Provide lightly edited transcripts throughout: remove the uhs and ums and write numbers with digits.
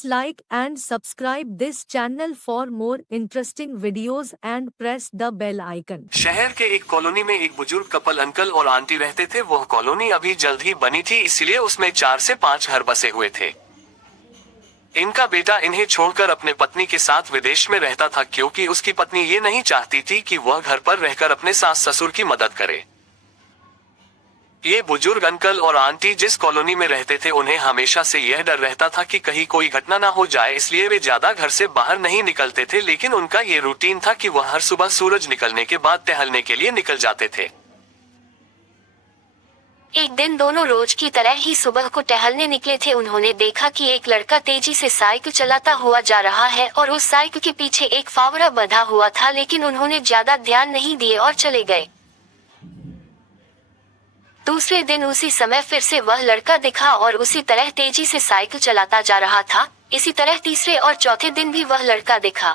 Please like and subscribe this channel for more interesting videos and press the bell icon. शहर के एक colony में एक बुजुर्ग कपल अंकल और आंटी रहते थे। वह कॉलोनी अभी जल्द ही बनी थी, इसलिए उसमें 4 से 5 घर बसे हुए थे। इनका बेटा इन्हें छोड़कर अपने पत्नी के साथ विदेश में रहता था, क्योंकि उसकी पत्नी ये नहीं चाहती थी कि वह घर पर रहकर अपने सास ससुर की मदद करे। ये बुजुर्ग अंकल और आंटी जिस कॉलोनी में रहते थे, उन्हें हमेशा से यह डर रहता था कि कहीं कोई घटना ना हो जाए, इसलिए वे ज्यादा घर से बाहर नहीं निकलते थे। लेकिन उनका ये रूटीन था कि वह हर सुबह सूरज निकलने के बाद टहलने के लिए निकल जाते थे। एक दिन दोनों रोज की तरह ही सुबह को टहलने निकले थे। उन्होंने देखा कि एक लड़का तेजी से साइकिल चलाता हुआ जा रहा है और उस साइकिल के पीछे एक फावड़ा बंधा हुआ था, लेकिन उन्होंने ज्यादा ध्यान नहीं दिए और चले गए। दूसरे दिन उसी समय फिर से वह लड़का दिखा और उसी तरह तेजी से साइकिल चलाता जा रहा था। इसी तरह तीसरे और चौथे दिन भी वह लड़का दिखा।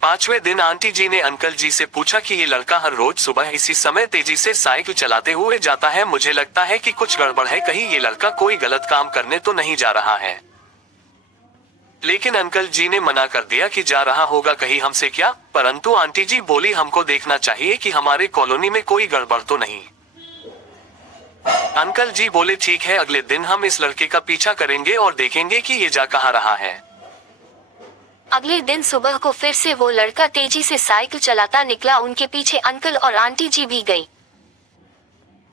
5वें दिन आंटी जी ने अंकल जी से पूछा कि ये लड़का हर रोज सुबह इसी समय तेजी से साइकिल चलाते हुए जाता है। मुझे लगता है कि कुछ गड़बड़ है, कहीं ये लड़का कोई गलत काम करने तो नहीं जा रहा है। लेकिन अंकल जी ने मना कर दिया कि जा रहा होगा कहीं हमसे क्या। परंतु आंटी जी बोली, हमको देखना चाहिए कि हमारे कॉलोनी में कोई गड़बड़ तो नहीं। अंकल जी बोले, ठीक है, अगले दिन हम इस लड़के का पीछा करेंगे और देखेंगे कि ये जा कहाँ रहा है। अगले दिन सुबह को फिर से वो लड़का तेजी से साइकिल चलाता निकला। उनके पीछे अंकल और आंटी जी भी गई।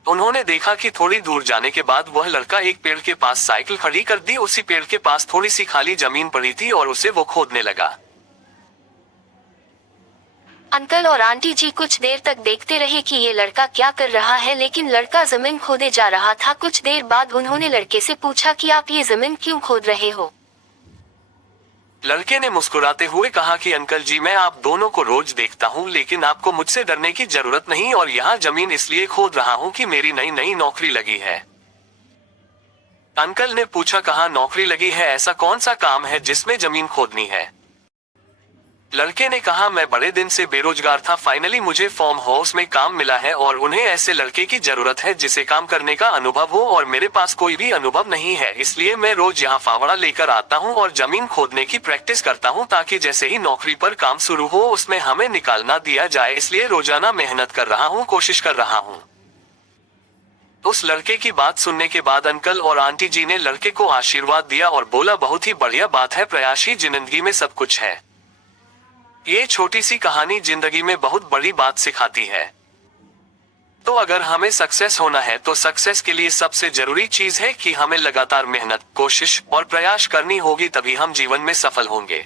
उन्होंने देखा कि थोड़ी दूर जाने के बाद वह लड़का एक पेड़ के पास साइकिल खड़ी कर दी। उसी पेड़ के पास थोड़ी सी खाली जमीन पड़ी थी और उसे वो खोदने लगा। अंकल और आंटी जी कुछ देर तक देखते रहे कि ये लड़का क्या कर रहा है, लेकिन लड़का जमीन खोदे जा रहा था। कुछ देर बाद उन्होंने लड़के से पूछा कि आप ये जमीन क्यों खोद रहे हो। लड़के ने मुस्कुराते हुए कहा कि अंकल जी, मैं आप दोनों को रोज देखता हूँ, लेकिन आपको मुझसे डरने की जरूरत नहीं, और यहाँ जमीन इसलिए खोद रहा हूँ कि मेरी नई नई नौकरी लगी है। अंकल ने पूछा, कहाँ नौकरी लगी है, ऐसा कौन सा काम है जिसमें जमीन खोदनी है। लड़के ने कहा, मैं बड़े दिन से बेरोजगार था, फाइनली मुझे फार्म हाउस में काम मिला है और उन्हें ऐसे लड़के की जरूरत है जिसे काम करने का अनुभव हो, और मेरे पास कोई भी अनुभव नहीं है। इसलिए मैं रोज यहाँ फावड़ा लेकर आता हूँ और जमीन खोदने की प्रैक्टिस करता हूँ, ताकि जैसे ही नौकरी पर काम शुरू हो उसमें हमें निकाल ना दिया जाए। इसलिए रोजाना मेहनत कर रहा हूँ, कोशिश कर रहा हूँ। उस लड़के की बात सुनने के बाद अंकल और आंटी जी ने लड़के को आशीर्वाद दिया और बोला, बहुत ही बढ़िया बात है, प्रयास ही जिंदगी में सब कुछ है। ये छोटी सी कहानी जिंदगी में बहुत बड़ी बात सिखाती है। तो अगर हमें सक्सेस होना है तो सक्सेस के लिए सबसे जरूरी चीज है कि हमें लगातार मेहनत, कोशिश और प्रयास करनी होगी, तभी हम जीवन में सफल होंगे।